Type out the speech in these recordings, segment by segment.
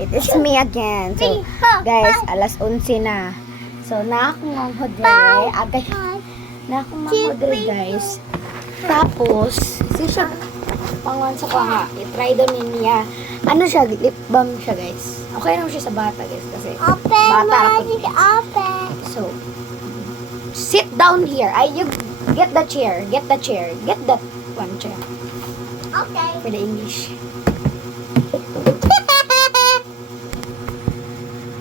It is me again. So, guys, alas 11 na. So, na akong manghodre. Agay. Na akong manghodre, guys. Tapos, siya pangwan sa ko nga. I-try daw niya. Ano siya? Lip balm siya, guys. Okay naman siya sa bata, guys. Kasi bata ako. So, sit down here. You get the chair. Get the chair. Get that one chair. Okay. For the English.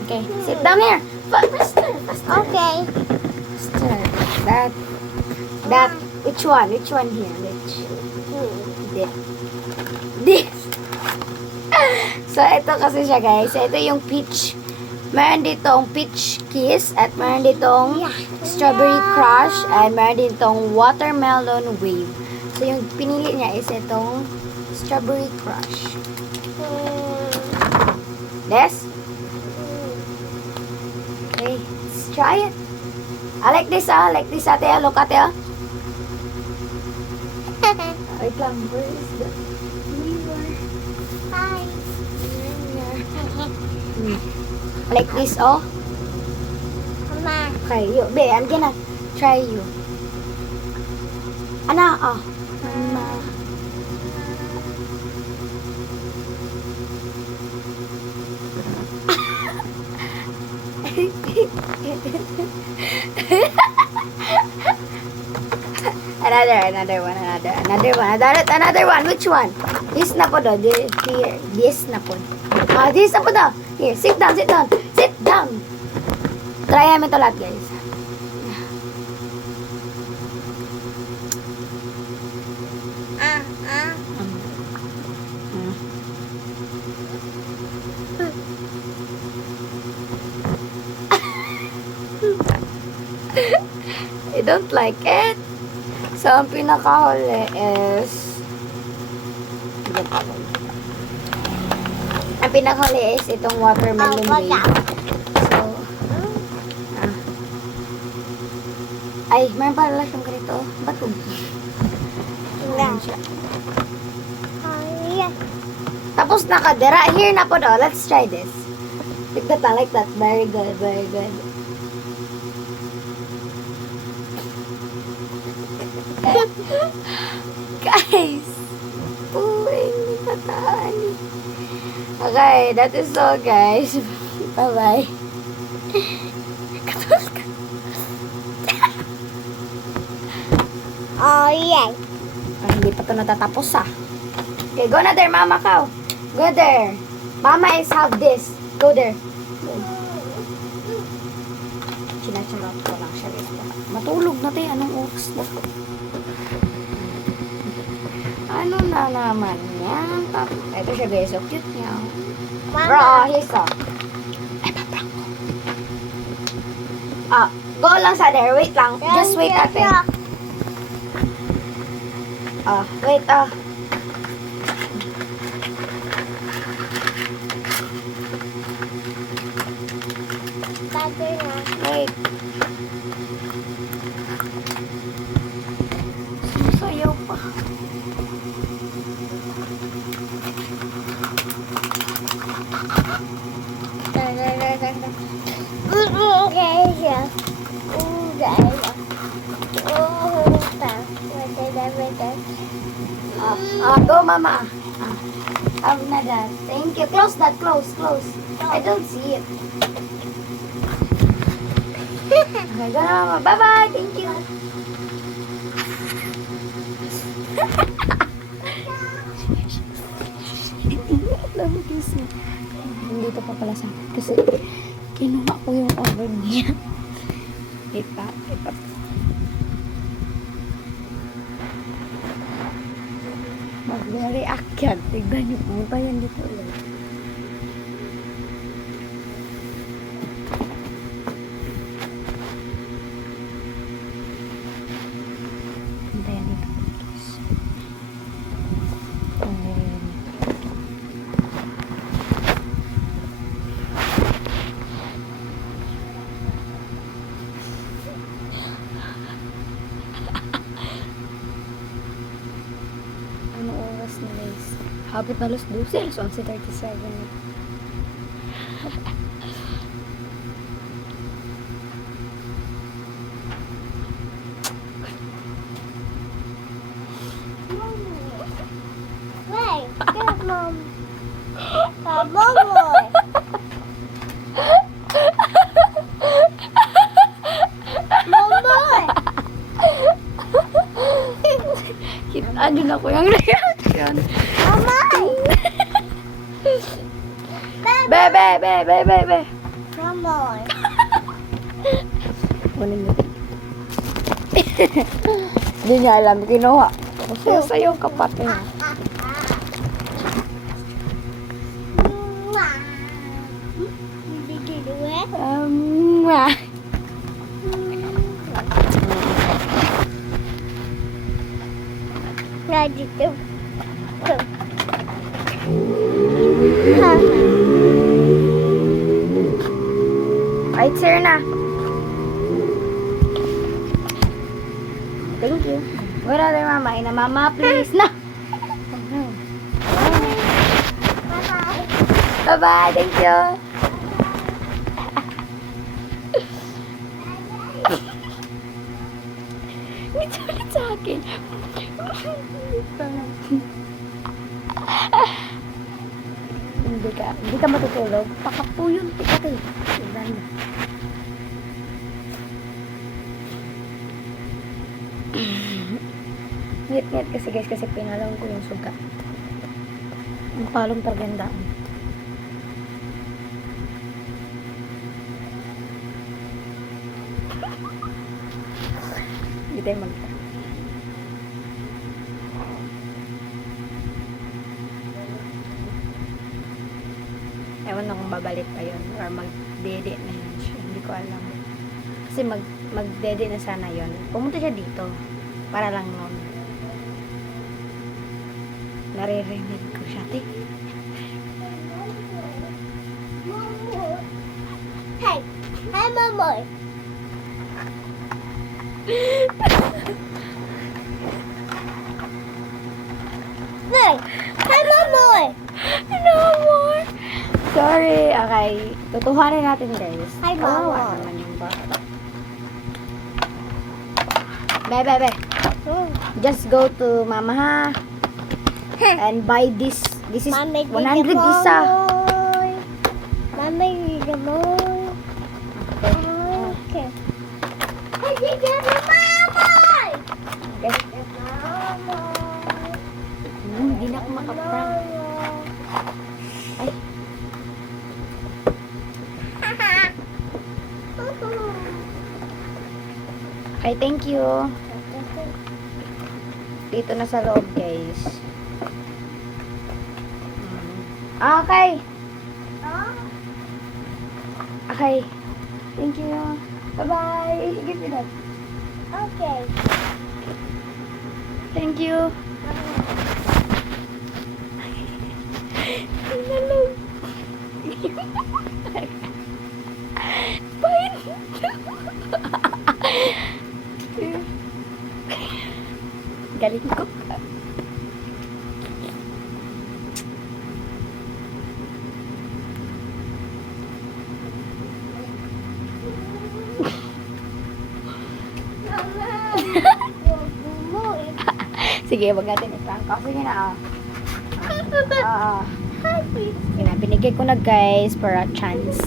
Okay, sit down here. Faster. Okay. Faster. That. Which one? Which one here? This. So, ito kasi siya, guys. Ito yung peach. Meron ditong peach kiss at meron ditong strawberry crush at meron ditong watermelon wave. So, yung pinili niya is itong strawberry crush. This? Okay, let's try it. I like this, Like this, ate. Look, ate, Wait lang, where is the mirror? Hi. Like this, oh. Mama. Okay, I'm gonna try you. Ana, oh. Mama. Another one. Which one? This na po do. Here. This na po. This na po do. Here, sit down. Try namin ito lahat, guys. I don't like it. So, ang pinakahuli is itong watermelon wave. So, ay, mayroon pala siyang ganito. Batog. Ayan siya. Tapos nakadera. Here na po do. Let's try this. Like that. Very good. Guys, hindi kataan. Okay, that is all, guys. Bye-bye. Oh, yeah. Hindi pa ito natatapos, Okay, go na there, mama ka. Go there. Mama is have this. Go there. Sinacharot ko lang siya. Matulog na tayo. Anong oras na? Ano na naman yan? Ito siya, guys. So cute niya. Bro, here's all. Ay, paprank ko. Go lang sa there. Wait lang. Just wait, ate. Wait, Wait. Susayaw pa. Go, mama. Have na that. Thank you. Close that. Close. I don't see it. Okay, go na, mama. Bye-bye. Thank you. Nandito pa pala sa akin. Kasi kinuha ko yung order niya. Ito. Mag-react yan. Tignan niyo. Punta yan dito ulit. Punta yan dito. Abot na alas 12, alas 11:37. Wait, good mom. Come on. Ano na ko yung reaction. Mama. Be. Come on. Kunin mo. Hindi niya alam, kinuha. Kasi sa'yo kapatid. Did you do it? Ready to go. Ay, sir na. Thank you. Wala na mama. Ina mama, please. Na. Bye-bye. Bye-bye. Thank you. Ulit sa akin. Hindi ka matutulog. Pakapuyon ka to. Ngit-ngit kasi guys, kasi pinalaw ko yung suga. Ang palong targandaan. Hindi tayo magta. Ewan na kung babalik pa yun or mag-dede na yun siya. Hindi ko alam. Kasi mag-dede na sana yun. Pumunta siya dito. Para lang nun. Naririnig ko siya. Te. Hey, hi, Mamoy. Hey, hi, Mamoy. No more. Sorry. Okay. Tutuhanin natin guys. Hi, Kawawa Mama. naman yung bata. Be. Just go to mama ha. And buy this. This is Mama, 100 isa. Mama, read the more. Okay. Hey, did you get Mamoy? Okay. Hindi na ako makaprank. Ay. Okay, thank you. Dito na sa loob, guys. Okay. Okay. Thank you. Bye-bye. Give me that. Okay. Thank you. Nalog. Bye. Galing ko. Sige, wag natin i-prank. Sige na, Sige na, binigay ko na guys for a chance.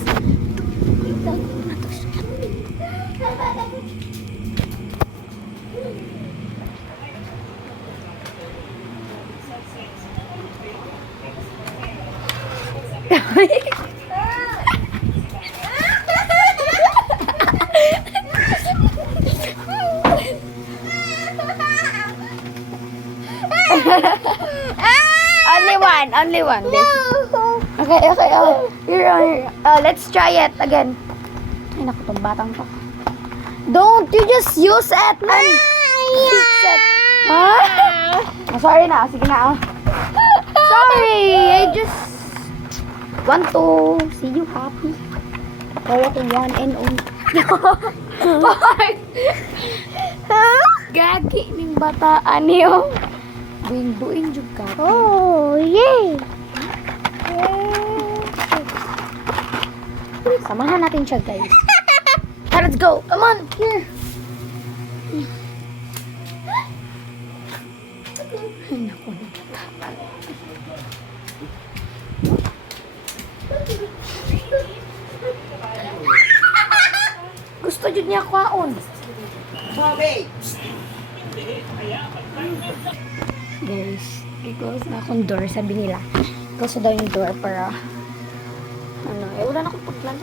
Only one. No. Okay. Here. Let's try it again. Ay, naku, tong batang to. Don't you just use it and fix it. Huh? Sorry na. Sige na. Sorry. I just want to see you happy. Kaya to one and only. Gagi ning bataan niyo. Buing-buing jud ka. Oh, yay! Samahan natin siya, guys. Let's go. Come on. Here. Ay, naku. Gusto jud niya kwaon. Guys, i-close na akong door, sabi nila. Close daw yung door para wala na akong pagplan.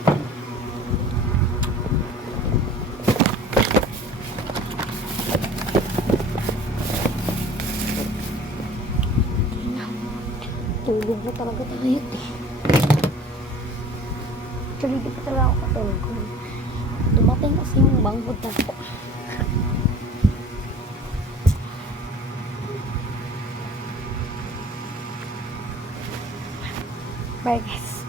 Tulog na talaga tayo eh. Actually, di pa talaga ako katulog. Dumating kasi yung bangbod na ko. Bye guys.